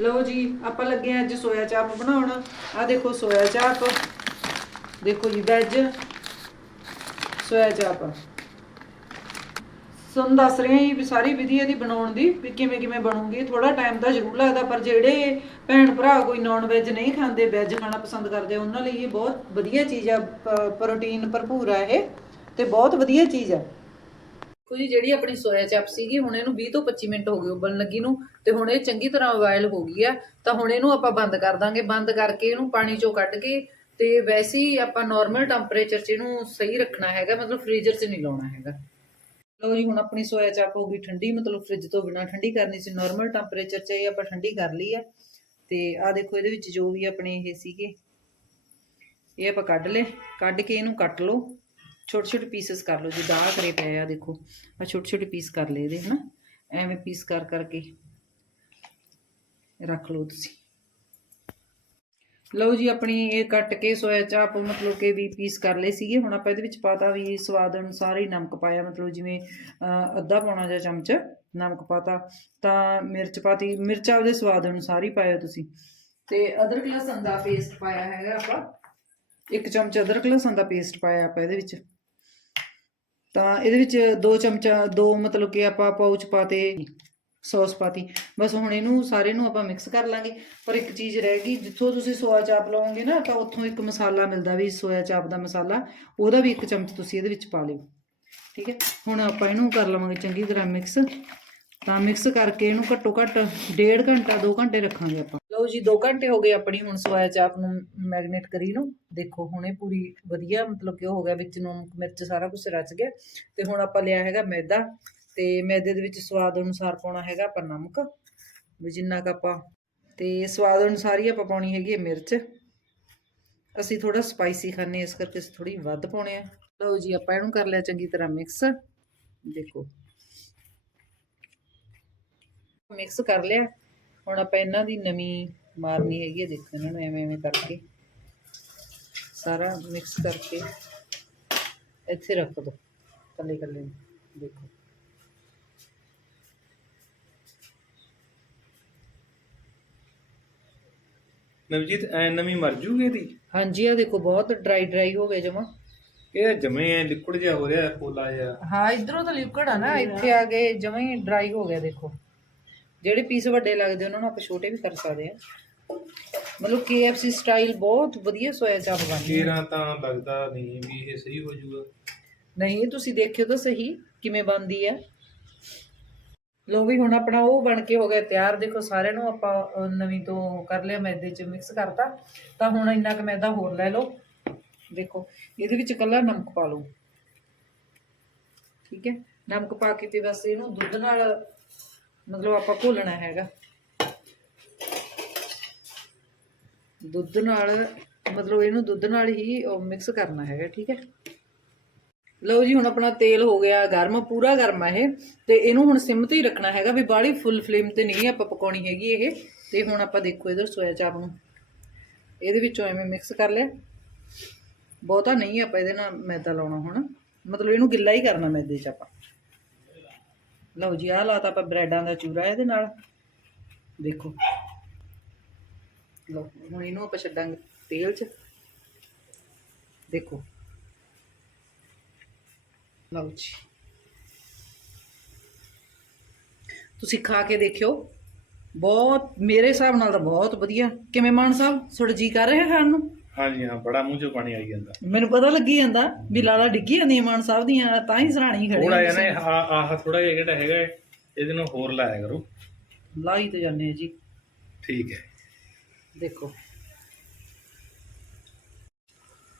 ਲਓ ਜੀ ਆਪਾਂ ਲੱਗੇ ਹਾਂ ਅੱਜ ਸੋਇਆ ਚਾਪ ਬਣਾਉਣ। ਆ ਦੇਖੋ ਸੋਇਆ ਚਾਪ ਦੇਖੋ ਜੀ ਵੈਜ ਸੋਇਆ ਚਾਪ ਤੁਹਾਨੂੰ ਦੱਸ ਰਹੇ ਹਾਂ ਜੀ ਸਾਰੀ ਵਿਧੀ ਇਹਦੀ ਬਣਾਉਣ ਦੀ ਵੀ ਕਿਵੇਂ ਕਿਵੇਂ ਬਣੂਗੀ। ਥੋੜਾ ਟਾਈਮ ਤਾਂ ਜ਼ਰੂਰ ਲੱਗਦਾ ਪਰ ਜਿਹੜੇ ਭੈਣ ਭਰਾ ਕੋਈ ਨਾਨ ਵੈਜ ਨਹੀਂ ਖਾਂਦੇ ਵੈਜ ਖਾਣਾ ਪਸੰਦ ਕਰਦੇ ਆ, ਉਹਨਾਂ ਲਈ ਇਹ ਬਹੁਤ ਵਧੀਆ ਚੀਜ਼ ਆ ਪ੍ਰੋਟੀਨ ਭਰਪੂਰ ਆ ਇਹ ਤੇ ਬਹੁਤ ਵਧੀਆ ਚੀਜ਼ ਆ। ਦੇਖੋ ਜੀ ਜਿਹੜੀ ਆਪਣੀ ਸੋਇਆ ਚਾਪ ਸੀਗੀ, ਹੁਣ ਇਹਨੂੰ 20 ਤੋਂ 25 ਮਿੰਟ ਹੋ ਗਏ ਉਬਲਣ ਲੱਗੀ ਨੂੰ, ਤੇ ਹੁਣ ਇਹ ਚੰਗੀ ਤਰ੍ਹਾਂ ਬੋਇਲ ਹੋ ਗਈ ਆ, ਤਾਂ ਹੁਣ ਇਹਨੂੰ ਆਪਾਂ ਬੰਦ ਕਰ ਦਾਂਗੇ। ਬੰਦ ਕਰਕੇ ਇਹਨੂੰ ਪਾਣੀ ਚੋਂ ਕੱਢ ਕੇ ਤੇ ਵੈਸੇ ਹੀ ਆਪਾਂ ਨਾਰਮਲ ਟੈਂਪਰੇਚਰ 'ਚ ਇਹਨੂੰ ਸਹੀ ਰੱਖਣਾ ਹੈਗਾ, ਮਤਲਬ ਫ੍ਰੀਜ਼ਰ 'ਚ ਨਹੀਂ ਲਾਉਣਾ ਹੈਗਾ। ਲਓ ਜੀ, ਹੁਣ ਆਪਣੀ ਸੋਇਆ ਚਾਪ ਹੋ ਗਈ ਠੰਡੀ, ਮਤਲਬ ਫ੍ਰਿਜ ਤੋਂ ਬਿਨਾ ਠੰਡੀ ਕਰਨੀ ਸੀ। ਨਾਰਮਲ ਟੈਂਪਰੇਚਰ 'ਚ ਇਹ ਆਪਾਂ ਠੰਡੀ ਕਰ ਲਈ ਆ। ਤੇ ਆ ਦੇਖੋ ਇਹਦੇ ਵਿੱਚ ਜੋ ਵੀ ਆਪਣੇ ਇਹ ਸੀਗੇ, ਇਹ ਆਪਾਂ ਕੱਢ ਲਏ। ਕੱਢ ਕੇ ਇਹਨੂੰ ਕੱਟ ਲਓ। ਛੋਟੇ ਛੋਟੇ ਪੀਸਸ ਕਰ ਲਓ, ਜਿੱਦਾਂ ਆਹ ਕਰੇ ਪਏ ਆ, ਦੇਖੋ। ਆ ਛੋਟੇ ਛੋਟੇ ਪੀਸ ਕਰ ਲਏ ਇਹਦੇ, ਹਨਾ? ਐਵੇਂ ਪੀਸ ਕਰ ਕਰਕੇ ਰੱਖ ਲਓ ਤੁਸੀਂ। ਲਓ ਜੀ, ਆਪਣੀ ਇਹ ਕੱਟ ਕੇ ਸੋਇਆ ਚਾਪ ਮਤਲਬ ਕਿ ਵੀ ਪੀਸ ਕਰ ਲਏ ਸੀਗੇ। ਹੁਣ ਆਪਾਂ ਇਹਦੇ ਵਿੱਚ ਪਾਤਾ ਵੀ ਸਵਾਦ ਅਨੁਸਾਰ ਹੀ ਨਮਕ ਪਾਇਆ, ਮਤਲਬ ਜਿਵੇਂ ਅੱਧਾ ਪਾਉਣਾ ਜਿਹਾ ਚਮਚ ਨਮਕ ਪਾਤਾ, ਤਾਂ ਮਿਰਚ ਪਾਤੀ। ਮਿਰਚ ਉਹਦੇ ਸਵਾਦ ਅਨੁਸਾਰ ਹੀ ਪਾਇਓ ਤੁਸੀਂ। ਤੇ ਅਦਰਕ ਲਸਣ ਦਾ ਪੇਸਟ ਪਾਇਆ ਹੈਗਾ ਆਪਾਂ। ਇੱਕ ਚਮਚ ਅਦਰਕ ਲਸਣ ਦਾ ਪੇਸਟ ਪਾਇਆ ਆਪਾਂ ਇਹਦੇ ਵਿੱਚ। ਤਾਂ ਇਹਦੇ ਵਿੱਚ ਦੋ ਚਮਚਾ, ਦੋ ਮਤਲਬ ਕਿ ਆਪਾਂ ਪਾਉਚ ਪਾਤੇ ਸੌਸ ਪਾਤੀ ਬਸ ਹੁਣ ਇਹਨੂੰ ਸਾਰੇ ਨੂੰ ਆਪਾਂ ਮਿਕਸ ਕਰ ਲਾਂਗੇ। ਪਰ ਇੱਕ ਚੀਜ਼ ਰਹਿ ਗਈ, ਜਿੱਥੋਂ ਤੁਸੀਂ ਸੋਇਆ ਚਾਪ ਲਓਗੇ ਨਾ, ਤਾਂ ਉੱਥੋਂ ਇੱਕ ਮਸਾਲਾ ਮਿਲਦਾ ਵੀ ਸੋਇਆ ਚਾਪ ਦਾ ਮਸਾਲਾ, ਉਹਦਾ ਵੀ ਇੱਕ ਚਮਚ ਤੁਸੀਂ ਇਹਦੇ ਵਿੱਚ ਪਾ ਲਿਓ। ਠੀਕ ਹੈ? ਹੁਣ ਆਪਾਂ ਇਹਨੂੰ ਕਰ ਲਵਾਂਗੇ ਚੰਗੀ ਤਰ੍ਹਾਂ ਮਿਕਸ ਤਾਂ ਮਿਕਸ ਕਰਕੇ ਇਹਨੂੰ ਘੱਟੋ ਘੱਟ ਡੇਢ ਘੰਟਾ 2 ਘੰਟੇ ਰੱਖਾਂਗੇ ਆਪਾਂ। ਲਓ ਜੀ 2 ਘੰਟੇ ਹੋ ਗਏ ਆਪਣੀ ਹੁਣ ਸੋਇਆ ਚਾਪ ਨੂੰ ਮੈਗਨੇਟ ਕਰੀ ਨੂੰ। ਦੇਖੋ, ਹੁਣ ਇਹ ਪੂਰੀ ਵਧੀਆ, ਮਤਲਬ ਕਿ ਹੋ ਗਿਆ, ਵਿੱਚ ਨਮਕ ਮਿਰਚ ਸਾਰਾ ਕੁਝ ਰਚ ਗਿਆ। ਤੇ ਹੁਣ ਆਪਾਂ ਲਿਆ ਹੈਗਾ ਮੈਦਾ। ਤੇ ਮੈਦੇ ਦੇ ਵਿੱਚ ਸਵਾਦ ਅਨੁਸਾਰ ਪਾਉਣਾ ਹੈਗਾ ਆਪਾਂ ਨਮਕ। ਵੀ ਜਿੰਨਾ ਕੁ ਆਪਾਂ, ਤੇ ਸਵਾਦ ਅਨੁਸਾਰ ਹੀ ਆਪਾਂ ਪਾਉਣੀ ਹੈਗੀ ਹੈ ਮਿਰਚ। ਅਸੀਂ ਥੋੜਾ ਸਪਾਈਸੀ ਖਾਂਦੇ ਇਸ ਕਰਕੇ ਅਸੀਂ ਥੋੜੀ ਵੱਧ ਪਾਉਣੇ ਆ ਲਓ ਜੀ, ਆਪਾਂ ਇਹਨੂੰ ਕਰ ਲਿਆ ਚੰਗੀ ਤਰ੍ਹਾਂ ਮਿਕਸ। ਦੇਖੋ। ਮਿਕਸ ਕਰ ਲਿਆ। ਹੁਣ ਆਪਾਂ ਇਹਨਾਂ ਦੀ ਨਵੀਂ ਮਾਰਨੀ ਹੈਗੀ ਹੈ ਦੇਖੋ ਇਹਨਾਂ ਨੂੰ ਐਵੇਂ ਐਵੇਂ ਕਰਕੇ। ਸਾਰਾ ਮਿਕਸ ਕਰਕੇ ਇੱਥੇ ਰੱਖ ਦੋ ਕੱਲੇ ਕੱਲੇ ਦੇਖੋ। ਨਵਜੀਤ ਐ ਨਵੀਂ ਮਰ ਜੂਗੀ ਇਹਦੀ? ਹਾਂਜੀ ਆ ਦੇਖੋ ਬਹੁਤ ਡਰਾਈ ਡਰਾਈ ਹੋ ਗਏ ਜਮਾ। ਇਹ ਜਮੇ ਐ ਲਿਕੁਇਡ ਜਿਹਾ ਹੋ ਰਿਹਾ ਪੋਲਾ ਜਿਹਾ। ਹਾਂ ਇਧਰੋਂ ਤਾਂ ਲਿਕਵਿਡ ਆ ਨਾ। ਇੱਥੇ ਆ ਕੇ ਜਮਾ ਹੀ ਡਰਾਈ ਹੋ ਗਿਆ ਦੇਖੋ। ਜਿਹੜੇ ਪੀਸ ਵੱਡੇ ਲੱਗਦੇ ਉਹਨਾਂ ਨੂੰ ਆਪਾਂ ਛੋਟੇ ਵੀ ਕਰ ਸਕਦੇ ਆ ਮਤਲਬ KFC ਸਟਾਈਲ ਬਹੁਤ ਵਧੀਆ ਸੋਇਆ ਚਾਪ ਬਣਦੀ ਹੈ ਕੇਰਾਂ ਤਾਂ ਲੱਗਦਾ ਨਹੀਂ ਵੀ ਇਹ ਸਹੀ ਹੋ ਜੂਗਾ ਨਹੀਂ ਤੁਸੀਂ ਦੇਖਿਓ ਤਾਂ ਸਹੀ ਕਿਵੇਂ ਬਣਦੀ ਹੈ। ਲੋ ਵੀ ਹੁਣ ਆਪਣਾ ਉਹ ਬਣ ਕੇ ਹੋ ਗਿਆ ਤਿਆਰ। ਦੇਖੋ ਸਾਰਿਆਂ ਨੂੰ ਆਪਾਂ ਅਹ, ਨਵੀਂ ਤੋਂ ਕਰ ਲਿਆ ਮੈਦੇ ਚ ਮਿਕਸ ਕਰਤਾ। ਤਾਂ ਹੁਣ ਇੰਨਾ ਕੁ ਮੈਦਾ ਹੋਰ ਲੈ ਲਓ। ਦੇਖੋ ਇਹਦੇ ਵਿੱਚ ਕੱਲਾ ਨਮਕ ਪਾ ਲਓ। ਠੀਕ ਹੈ? ਨਮਕ ਪਾ ਕੇ ਤੇ ਬਸ ਇਹਨੂੰ ਦੁੱਧ ਨਾਲ ਮਤਲਬ ਆਪਾਂ ਘੋਲਣਾ ਹੈਗਾ। ਦੁੱਧ ਨਾਲ, ਮਤਲਬ ਇਹਨੂੰ ਦੁੱਧ ਨਾਲ ਹੀ ਮਿਕਸ ਕਰਨਾ ਹੈਗਾ, ਠੀਕ ਹੈ। ਲਓ ਜੀ, ਹੁਣ ਆਪਣਾ ਤੇਲ ਹੋ ਗਿਆ ਗਰਮ, ਪੂਰਾ ਗਰਮ ਆ ਇਹ। ਤੇ ਇਹਨੂੰ ਹੁਣ ਸਿਮ ਤੇ ਹੀ ਰੱਖਣਾ ਹੈਗਾ ਵੀ ਬਾਹਲੀ ਫੁੱਲ ਫਲੇਮ ਤੇ ਨਹੀਂ ਆਪਾਂ ਪਕਾਉਣੀ ਹੈਗੀ ਇਹ। ਤੇ ਹੁਣ ਆਪਾਂ ਦੇਖੋ ਇਧਰ ਸੋਇਆ ਚਾਪ ਨੂੰ। ਇਹਦੇ ਵਿੱਚੋਂ ਐਵੇਂ ਮਿਕਸ ਕਰ ਲਿਆ। ਬਹੁਤਾ ਨਹੀਂ ਆਪਾਂ ਇਹਦੇ ਨਾਲ ਮੈਦਾ ਲਾਉਣਾ ਹੁਣ। ਮਤਲਬ ਇਹਨੂੰ ਗਿੱਲਾ ਹੀ ਕਰਨਾ ਮੈਦੇ 'ਚ ਆਪਾਂ। ਲਓ ਜੀ, ਆਹ ਲਾਤਾ ਆਪਾਂ ਬ੍ਰੈਡਾਂ ਦਾ ਚੂਰਾ ਇਹਦੇ ਨਾਲ। ਦੇਖੋ। ਲਓ, ਹੁਣ ਇਹਨੂੰ ਆਪਾਂ ਛੱਡਾਂਗੇ ਤੇਲ 'ਚ। ਦੇਖੋ। ਲਓ ਜੀ। ਤੁਸੀਂ ਖਾ ਕੇ ਦੇਖਿਓ। ਬਹੁਤ, ਮੇਰੇ ਹਿਸਾਬ ਨਾਲ ਤਾਂ ਬਹੁਤ ਵਧੀਆ। ਕਿਵੇਂ ਮਾਨ ਸਾਹਿਬ? ਤੁਹਾਡਾ ਜੀ ਕਰ ਰਿਹਾ ਖਾਣ ਨੂੰ? ਹਾਂਜੀ ਹਾਂ ਬੜਾ ਮੂੰਹ ਚੋਂ ਪਾਣੀ ਆਈ ਜਾਂਦਾ। ਮੈਨੂੰ ਪਤਾ ਲੱਗੀ ਜਾਂਦਾ ਵੀ ਲਾਲਾ ਡਿੱਗੀ ਜਾਂਦੀ ਮਾਨ ਸਾਹਿਬ ਦੀਆਂ ਤਾਂ ਹੀ ਸਰਾਣੀ ਖੜੇ ਥੋੜਾ ਜਿਹਾ ਨਾ ਇਹ ਆਹ ਆਹ ਥੋੜਾ ਜਿਹਾ ਜਿਹੜਾ ਹੈਗਾ ਹੈ, ਇਹਦੇ ਨੂੰ ਹੋਰ ਲਾਇਆ ਕਰੋ। ਲਾਈ ਤੇ ਜਾਂਦੇ ਆ ਜੀ। ਠੀਕ ਹੈ। ਦੇਖੋ।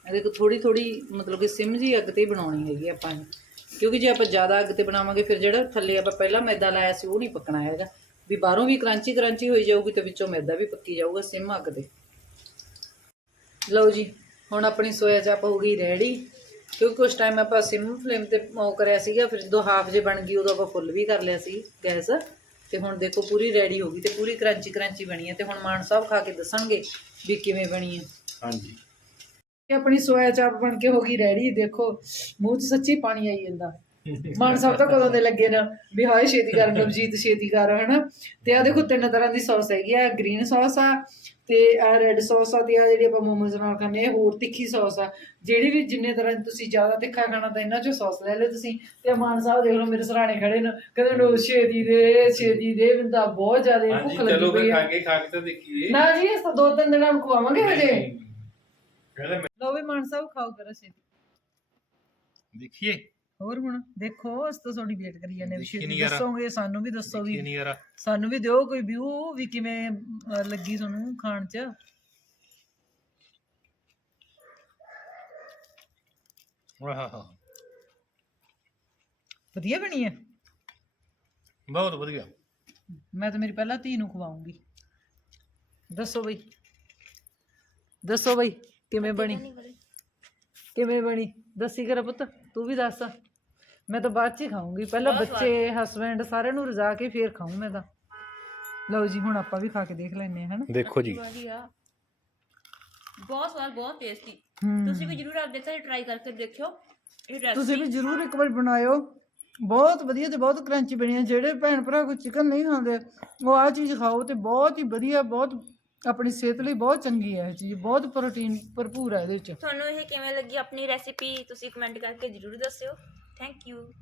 ਇਹ ਦੇਖੋ ਥੋੜੀ ਥੋੜੀ ਮਤਲਬ ਕਿ ਸਿਮ ਜੀ ਅੱਗ ਤੇ ਹੀ ਬਣਾਉਣੀ ਹੈਗੀ ਆਪਾਂ ਨੇ। ਕਿਉਂਕਿ ਜੇ ਆਪਾਂ ਜ਼ਿਆਦਾ ਅੱਗ ਤੇ ਬਣਾਵਾਂਗੇ ਫਿਰ ਜਿਹੜਾ ਥੱਲੇ ਆਪਾਂ ਪਹਿਲਾਂ ਮੈਦਾ ਲਾਇਆ ਸੀ ਉਹ ਨਹੀਂ ਪੱਕਣਾ ਹੈਗਾ। ਵੀ ਬਾਹਰੋਂ ਵੀ ਕਰੰਚੀ ਕਰੰਚੀ ਹੋਈ ਜਾਊਗੀ ਤੇ ਵਿੱਚੋਂ ਮੈਦਾ ਵੀ ਪੱਕੀ ਜਾਊਗਾ ਸਿਮ ਅੱਗ ਤੇ। ਲਓ ਜੀ ਹੁਣ ਆਪਣੀ ਸੋਇਆ ਚਾਪ ਹੋ ਗਈ ਰੈਡੀ ਕਿਉਂਕਿ ਕੁਝ ਟਾਈਮ ਆਪਾਂ ਸਿਮ ਫਲੇਮ ਤੇ ਉਹ ਕਰਿਆ ਸੀਗਾ ਫਿਰ ਜਦੋਂ ਹਾਫ ਜੇ ਬਣ ਗਈ ਉਦੋਂ ਆਪਾਂ ਫੁੱਲ ਵੀ ਕਰ ਲਿਆ ਸੀ ਗੈਸ। ਤੇ ਹੁਣ ਦੇਖੋ ਪੂਰੀ ਰੈਡੀ ਹੋ ਗਈ ਤੇ ਪੂਰੀ ਕਰੰਚੀ ਕਰੰਚੀ ਬਣੀ ਹੈ ਤੇ ਹੁਣ ਮਾਨ ਸਾਹਿਬ ਖਾ ਕੇ ਦੱਸਣਗੇ ਵੀ ਕਿਵੇਂ ਬਣੀ ਹੈ। ਹਾਂਜੀ। ਆਪਣੀ ਸੋਇਆ ਚਾਪ ਬਣ ਕੇ ਹੋ ਗਈ ਰੈਡੀ ਦੇਖੋ ਮੂੰਹ 'ਚ ਸੱਚੀ ਪਾਣੀ ਆਈ ਜਾਂਦਾ। ਮਾਨ ਸਾਹਿਬ ਤਾਂ ਕਦੋਂ ਦੇ ਲੱਗੇ ਨਾ ਵੀ ਹਾਏ ਛੇਤੀ ਕਰ ਨਵਜੀਤ ਛੇਤੀ ਕਰ ਹਨਾ? ਤੇ ਆ ਦੇਖੋ ਤਿੰਨ ਤਰ੍ਹਾਂ ਦੀ ਸੌਸ ਹੈਗੀ ਆ ਗ੍ਰੀਨ ਸੌਸ ਆ ਤੇ ਆ ਰੈੱਡ ਸੌਸ ਆ ਤੇ ਆ ਜਿਹੜੀ ਆਪਾਂ ਮੋਮੋਜ਼ ਨਾਲ ਖਾਂਦੇ ਆ ਇਹ ਹੋਰ ਤਿੱਖੀ ਸੌਸ ਆ। ਜਿਹੜੀ ਵੀ ਜਿੰਨੇ ਤਰ੍ਹਾਂ ਦੀ ਤੁਸੀਂ ਜ਼ਿਆਦਾ ਤਿੱਖਾ ਖਾਣਾ ਤਾਂ ਇਹਨਾਂ ਚੋਂ ਸੌਸ ਲੈ ਲਓ ਤੁਸੀਂ। ਤੇ ਮਾਨ ਸਾਹਿਬ ਦੇਖ ਲਓ ਮੇਰੇ ਸਰਾਣੇ ਖੜੇ ਨੇ ਕਹਿੰਦੇ ਨੋ ਛੇਤੀ ਦੇ ਛੇਤੀ ਦੇ ਤਾਂ ਬਹੁਤ ਜ਼ਿਆਦਾ ਭੁੱਖ ਲੱਗੀ ਪਈ ਆ। ਖਾ ਕੇ ਖਾ ਕੇ ਤਾਂ ਦੇਖੀਏ। ਨਾ ਜੀ ਇਸ ਤਾਂ ਦੋ ਤਿੰਨ ਦਿਨਾਂ ਨੂੰ ਖਵਾਵਾਂਗੇ ਹਜੇ। ਲਓ ਵੀ ਮਾਨ ਸਾਹਿਬ ਖਾਓ ਕਰੋ ਛੇਤੀ। ਦੇਖੀਏ। ਹੋਰ ਹੁਣ ਦੇਖੋ ਅਸੀਂ ਤਾਂ ਤੁਹਾਡੀ ਵੇਟ ਕਰੀ ਜਾਂਦੇ ਵੀ ਦੇਖੀ ਨੀ ਯਾਰ। ਦੱਸੋਗੇ ਸਾਨੂੰ ਵੀ ਦੱਸੋ ਵੀ। ਦੇਖੀਏ ਨਹੀਂ ਯਾਰ। ਸਾਨੂੰ ਵੀ ਦਿਓ ਕੋਈ ਵਿਊ ਵੀ ਕਿਵੇਂ ਅਹ, ਲੱਗੀ ਤੁਹਾਨੂੰ ਖਾਣ ਚ। ਆਹਾ ਵਧੀਆ ਬਣੀ ਹੈ? ਬਹੁਤ ਵਧੀਆ। ਮੈਂ ਤਾਂ ਮੇਰੀ ਪਹਿਲਾਂ ਧੀ ਨੂੰ ਖਵਾਉਂਗੀ। ਦੱਸੋ ਬਈ। ਦੱਸੋ ਬਈ ਕਿਵੇਂ ਬਣੀ। ਕਿਵੇਂ ਬਣੀ? ਦੱਸੀ ਕਰ ਪੁੱਤ ਤੂੰ ਵੀ ਦੱਸ। ਮੈਂ ਤਾਂ ਬਾਅਦ ਚ ਹੀ ਖਾਉਂਗੀ ਪਹਿਲਾਂ ਬੱਚੇ ਹਸਬੰਡ ਸਾਰਿਆਂ ਨੂੰ ਰਜ਼ਾ ਕੇ ਫੇਰ ਖਾਉਂ ਮੈਂ ਤਾਂ। ਲਓ ਜੀ ਹੁਣ ਆਪਾਂ ਵੀ ਖਾ ਕੇ ਦੇਖ ਲੈਂਦੇ ਹਾਂ ਹਨਾ। ਦੇਖੋ ਜੀ। ਵਧੀਆ। ਬਹੁਤ ਸਵਾਦ ਬਹੁਤ ਟੇਸਟੀ ਤੁਸੀਂ ਵੀ ਜਰੂਰ ਆਪਦੇ ਘਰੇ ਟਰਾਈ ਕਰਕੇ ਦੇਖਿਓ। ਇਹ ਤੁਸੀਂ ਰੈਸਿਪੀ ਵੀ ਜਰੂਰ ਇੱਕ ਵਾਰ ਬਣਾਇਓ। ਬਹੁਤ ਵਧੀਆ ਤੇ ਬਹੁਤ ਕਰੰਚੀ ਬਣੀ ਹੈ ਜਿਹੜੇ ਭੈਣ ਭਰਾ ਕੋਈ ਚਿਕਨ ਨਹੀਂ ਖਾਂਦੇ ਉਹ ਆ ਚੀਜ਼ ਖਾਓ ਤੇ ਬਹੁਤ ਹੀ ਵਧੀਆ ਬਹੁਤ ਆਪਣੀ ਸਿਹਤ ਲਈ ਬਹੁਤ ਚੰਗੀ ਹੈ ਇਹ ਚੀਜ਼। ਬਹੁਤ ਪ੍ਰੋਟੀਨ ਭਰਪੂਰ ਹੈ ਇਹਦੇ ਵਿੱਚ। ਤੁਹਾਨੂੰ ਇਹ ਕਿਵੇਂ ਲੱਗੀ ਆਪਣੀ ਰੈਸਿਪੀ ਤੁਸੀਂ ਕਮੈਂਟ ਕਰਕੇ ਜਰੂਰ ਦੱਸਿਓ। Thank you.